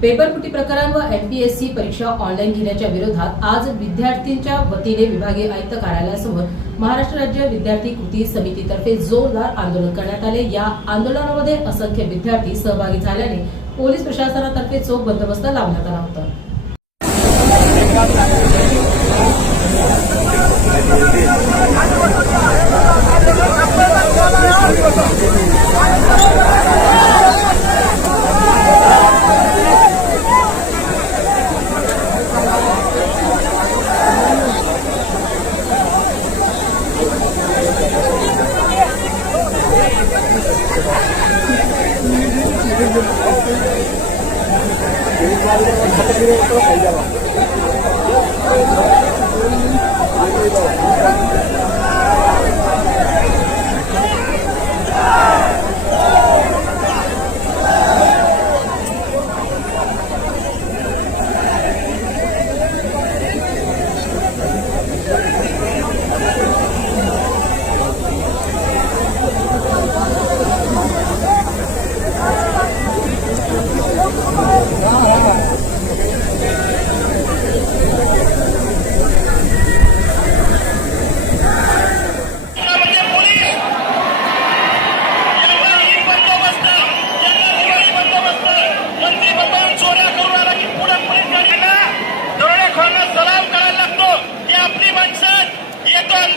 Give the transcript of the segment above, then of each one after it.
पेपरफुटी प्रकरण व एमपीएससी परीक्षा ऑनलाईन घेण्याच्या विरोधात आज विद्यार्थ्यांच्या वतीने विभागीय आयुक्त कार्यालयासमोर महाराष्ट्र राज्य विद्यार्थी कृती समितीतर्फे जोरदार आंदोलन करण्यात आले। या आंदोलनामध्ये असंख्य विद्यार्थी सहभागी झाल्याने पोलीस प्रशासनातर्फे चोख बंदोबस्त लावण्यात आला होता।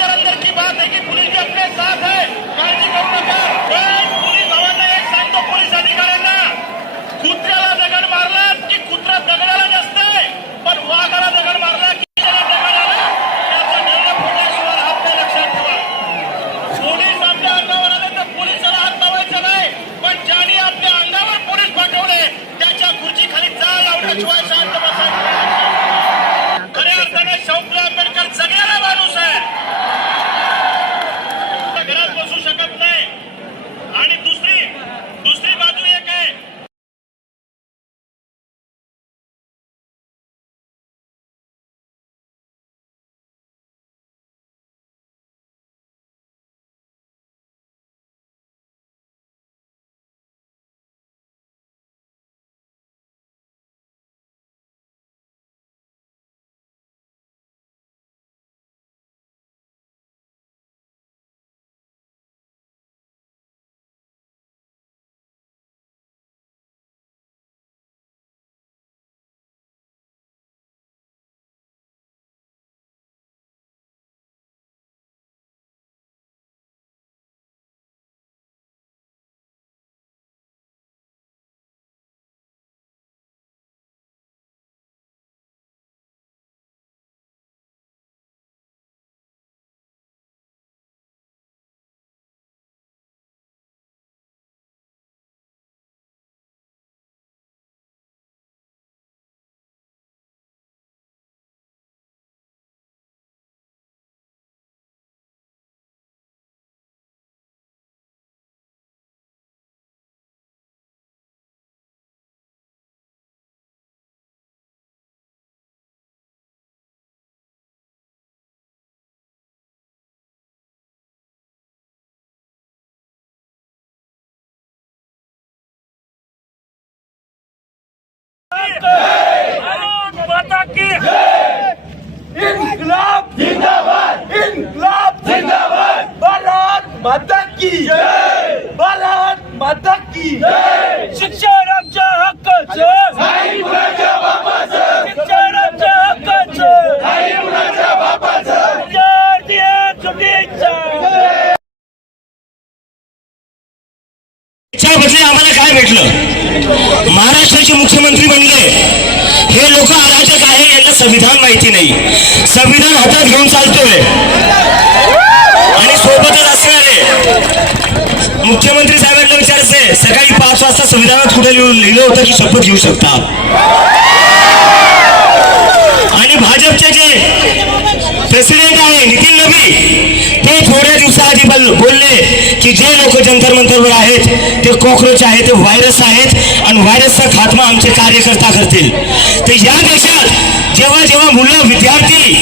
अंदर की बात है कि पुलिस भी अपने साथ है, काळजी करू नका। पोलीस भावांना एक सांगतो, पोलीस अधिकाऱ्यांना, कुत्र्याला दगड मारला की कुत्रा दगडाला नसतंय, पण वाघाला दगड मारला की त्याला दगडाला त्याचा डरला फोडल्याशिवाय हात नाही, लक्षात ठेवा। पोलीस आपल्या अंगावर आले तर पोलिसाला हात लावायचा नाही, पण ज्याने आपल्या अंगावर पोलीस पाठवले त्याच्या खुर्चीखाली जाळ लावण्याशिवाय शांत बसायचं। खऱ्या अर्थाने शाहूफुले आंबेडकर जगणारा माणूस आहे, घरात बसू शकत नाही। आणि दुसरी बाजू एक आहे, माता की इन्कलाब जिंदाबाद, इन्कलाब जिंदाबाद, भारत माता की जय, भारत माता की जय। शिक्षण आमच्या हक्काचं, नाही मुलाच्या बापाचं, शिक्षण आमच्या हक्काचं, नाही मुलाच्या बापाचं, विद्यार्थी चुकीचा। च्या बदले आम्हाला काय भेटलं? महाराष्ट्राचे मुख्यमंत्री बनले। हे लोक अराजक आहे, यांना संविधान माहिती नाही, संविधान हातात घेऊन चालतोय आणि सोबतच असणारे मुख्यमंत्री साहेबांना विचारायचंय, सकाळी 5 वाजता संविधानात कुठे लिहिलं होतं की शपथ घेऊ शकता? आणि भाजपचे जे प्रेसिडेंट आहे नितीन नबी, ते थोड्या दिवसाआधी बोलले की जे लोक जंतर मंतरवर आहेत ते कॉकरोच आहेत, ते व्हायरस आहेत आणि व्हायरसचा खात्मा आमचे कार्यकर्ता करतील। तर या देशात जेव्हा जेव्हा मुलं विद्यार्थी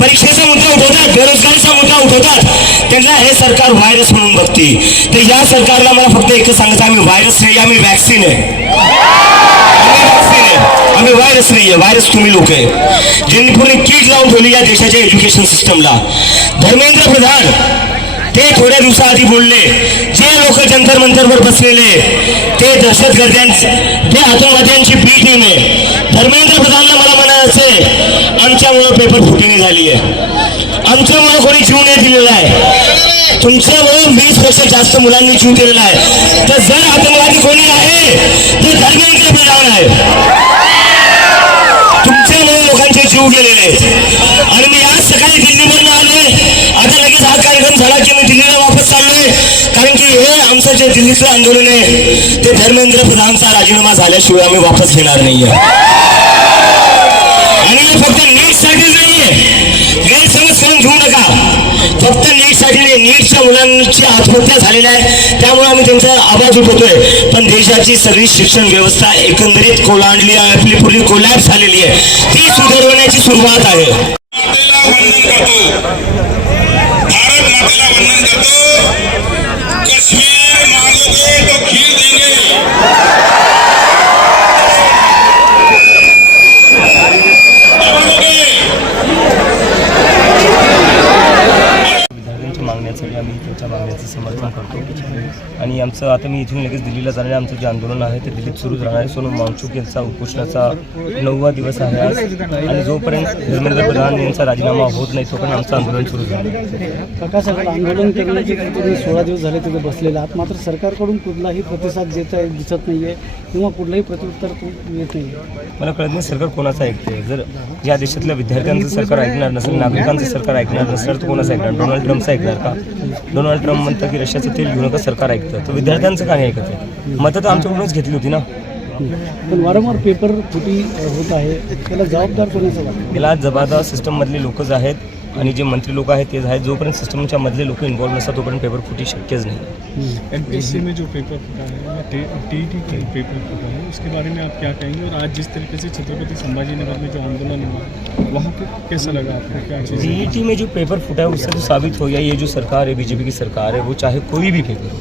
परीक्षेचा मुद्दा उठवतात, बेरोजगारीचा मुद्दा उठवतात, त्यांना हे सरकार व्हायरस म्हणून बघते। तर या सरकारला मला फक्त एकच सांगायचं, आम्ही व्हायरस नाही, आम्ही वॅक्सिन आहे, आम्ही वॅक्सिन आहे। व्हायरस नाही आहे, व्हायरस तुम्ही लोक आहे, ज्यांनी पूर्ण कीड लावून ठेवली या देशाच्या एज्युकेशन सिस्टमला. धर्मेंद्र प्रधान ते थोड्या दिवसाआधी बोलले, जे लोक जंतर मंतरवर बसलेले ते दहशतगर्द्यांचे, ते आतंकवाद्यांची बी टीम आहे. धर्मेंद्र प्रधानला मला म्हणायचं आहे, आमच्यामुळं पेपर फुटिंग झाली आहे, आमच्यामुळं कोणी जीव नाही दिलेला आहे, तुमच्यामुळे 20% जास्त मुलांनी जीव दिलेला आहे. तर जर आतंकवादी कोणी आहे तर धर्मेंद्र प्रधान आहे. तुमच्यामुळे लोकांचे जीव गेलेले आहेत. आणि मी आज सकाळी दिल्लीवरून आलोय, आता लगेच हा कार्यक्रम झाला की मी दिल्लीला वापस चाललोय, कारण की हे आमचं जे दिल्लीचं आंदोलन आहे ते धर्मेंद्र प्रधानचा राजीनामा झाल्याशिवाय आम्ही वापस घेणार नाहीये. आणि हे फक्त नीटसाठीच नाहीये, गैरसमज करून घेऊ नका. फक्त नीटसाठी नाही, नीटच्या मुलांची आत्महत्या झालेल्या आहे, त्यामुळे आम्ही त्यांचा आवाज उठवतोय. पण देशाची सगळी शिक्षण व्यवस्था एकंदरीत कोलांडली आहे, आपली पूर्ण कोलॅप्स झालेली आहे, ती सुधारवण्याची सुरुवात आहे. मातेला वंदन करतो, भारत मातेला वंदन करतो. कश्मीर मांगोगे तो खीर देंगे. विद्यार्थ्यांच्या मागण्यासाठी आम्ही त्यांच्या मागण्याचं समर्थन करतो. आणि आमचं आता मी इथून लगेच दिल्लीला जाणार आहे. आमचं जे आंदोलन आहे ते दिल्लीत सुरूच राहणार आहे. सोनम वांगचुक यांचा उपोषणाचा 9वा दिवस आहे आज, आणि जोपर्यंत धर्मेंद्र प्रधान यांचा राजीनामा होत नाही तोपर्यंत आमचं आंदोलन सुरू राहणार. सकाळ सकाळ आंदोलन करण्याचे तुम्ही 16 दिवस झाले तिथे बसलेले आहात, मात्र सरकारकडून कुठलाही प्रतिसाद दिसत नाही आहे किंवा कुठलाही प्रत्युत्तर येत नाही आहे. मला कळत नाही सरकार कोणाचं ऐकते. जर या देशातल्या विद्यार्थ्यांचं सरकार ऐकणार नसेल, नागरिकांचं सरकार ऐकणार नसेल तर कोणाचं ऐकणार? डोनाल्ड ट्रम्पचं ऐकणार का? डोनाल्ड ट्रम्प म्हणतं की रशियाचं तेल घेऊ नका, सरकार ऐकतं. तर विद्यार्थ्यांचं का नाही ऐकत आहे? मतं तर आमच्याकडूनच घेतली होती ना. पण वारंवार पेपर फुटी होत आहे, त्याला जबाबदार कोणाचं वाटतं? याला जबाबदार सिस्टममधले लोकच आहेत, आणि जे मंत्री लोक आहेत तेच आहेत. जोपर्यंत सिस्टमच्या मधले लोक इन्वॉल्व नसतात तोपर्यंत पेपर फुटी शक्यच नाही. एमपीएससी में जो पेपर फूटा है, टीईटी का पेपर फूटा है, उसके बारे में आप क्या कहेंगे? और आज जिस तरीके से छत्रपति संभाजीनगर में जो आंदोलन हुआ वहाँ पे कैसा लगा आपको? क्या चीज़? टीईटी में जो पेपर फूटा है उससे तो साबित हो गया ये जो सरकार है, बीजेपी की सरकार है, वो चाहे कोई भी पेपर हो,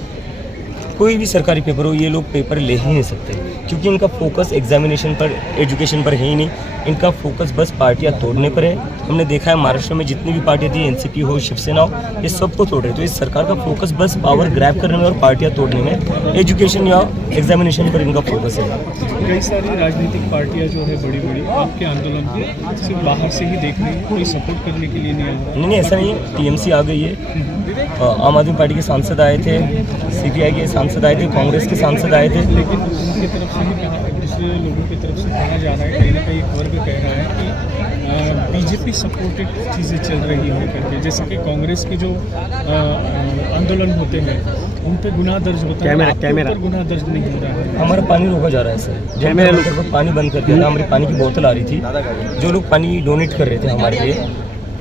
कोई भी सरकारी पेपर हो, ये लोग पेपर ले ही नहीं सकते, क्योंकि इनका फोकस एग्जामिनेशन पर, एजुकेशन पर है ही नहीं. इनका फोकस बस पार्टियां तोड़ने पर है. हमने देखा है महाराष्ट्र में जितनी भी पार्टियां थी, एनसीपी हो, शिवसेना हो, ये सबको तोड़ रहे. तो इस सरकार का फोकस बस पावर ग्रैब करने में और पार्टियां तोड़ने में, एजुकेशन या एग्जामिनेशन पर इनका फोकस है. कई सारी राजनीतिक पार्टियां जो है बड़ी बड़ी आपके आंदोलन को सिर्फ बाहर से ही देख रही है, कोई सपोर्ट करने के लिए नहीं आ रहा. नहीं, ऐसा नहीं है. टीएमसी आ गई है, आम आदमी पार्टी के सांसद आए थे, सीपीआई के सांसद आए थे, कांग्रेस के सांसद आए थे. लेकिन उनकी तरफ से भी कहा, दूसरे लोगों की तरफ से कहा जा रहा है, कहीं ना कहीं एक वर्ग कह रहा है कि बीजेपी सपोर्टेड चीज़ें चल रही हैं करके, जैसे कि कांग्रेस के जो आंदोलन होते हैं उन पे गुनाह दर्ज होता है, आपके ऊपर गुनाह दर्ज नहीं हो रहा है. हमारा पानी रोका जा रहा है सर. कैमरे पर पानी बंद कर दिया था. हमारी पानी की बोतल आ रही थी, जो लोग पानी डोनेट कर रहे थे हमारे लिए,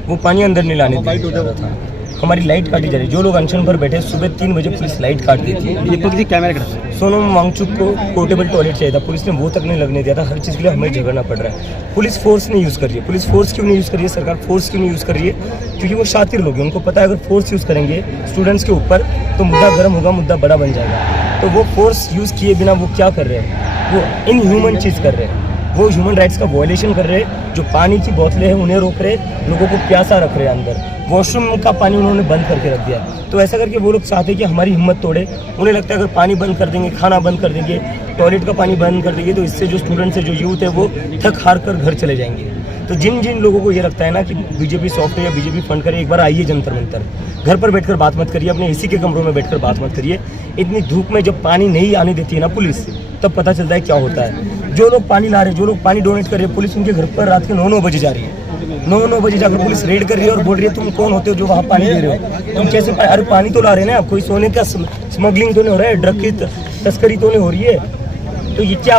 वो पानी अंदर नहीं लाने दिया जा रहा था. हमारी लाइट काटी जा रही. जो लोग अनशन पर बैठे, सुबह 3 बजे पुलिस लाइट काट देती है. सोनम वांगचुक को पोर्टेबल टॉयलेट चाहिए था, पुलिस ने वो तक नहीं लगने दिया था. हर चीज़ के लिए हमें झगड़ना पड़ रहा है. पुलिस फोर्स नहीं यूज़ कर रही है. पुलिस फोर्स क्यों नहीं यूज़ कर रही है? सरकार फोर्स क्यों नहीं यूज़ कर रही है? क्योंकि वो शातिर लोग हैं, उनको पता है अगर फोर्स यूज़ करेंगे स्टूडेंट्स के ऊपर तो मुद्दा गर्म होगा, मुद्दा बड़ा बन जाएगा. तो वो फोर्स यूज़ किए बिना वो क्या कर रहे हैं? वो इनह्यूमन चीज़ कर रहे हैं. वो ह्यूमन राइट्स का वायलेशन कर रहे हैं. जो पानी की बोतलें हैं उन्हें रोक रहे, लोगों को प्यासा रख रहे हैं अंदर. वॉशरूम का पानी उन्होंने बंद करके रख दिया. तो ऐसा करके वो लोग चाहते हैं कि हमारी हिम्मत तोड़े. उन्हें लगता है अगर पानी बंद कर देंगे, खाना बंद कर देंगे, टॉयलेट का पानी बंद कर देंगे, तो इससे जो स्टूडेंट्स है, जो यूथ है, वो थक हार कर घर चले जाएंगे. तो जिन जिन लोगों को ये लगता है ना कि बीजेपी सॉफ्ट है या बीजेपी फंड करे, एक बार आइए जंतर मंतर. घर पर बैठकर बात मत करिए, अपने एसी के कमरों में बैठकर बात मत करिए. इतनी धूप में जब पानी नहीं आने देती है ना पुलिस, तब पता चलता है क्या होता है. जो लोग पानी ला रहे हैं, जो लोग पानी डोनेट कर रहे हैं, पुलिस उनके घर पर रात के 9-9 बजे जा रही है. 9-9 बजे जाकर पुलिस रेड कर रही है और बोल रही है तुम कौन होते हो जो वहाँ पानी दे रहे हो? तुम कैसे? अरे पानी तो ला रहे हैं ना, कोई सोने का स्मगलिंग तो नहीं हो रहा है, ड्रग की तस्करी तो नहीं हो रही है. तो ये क्या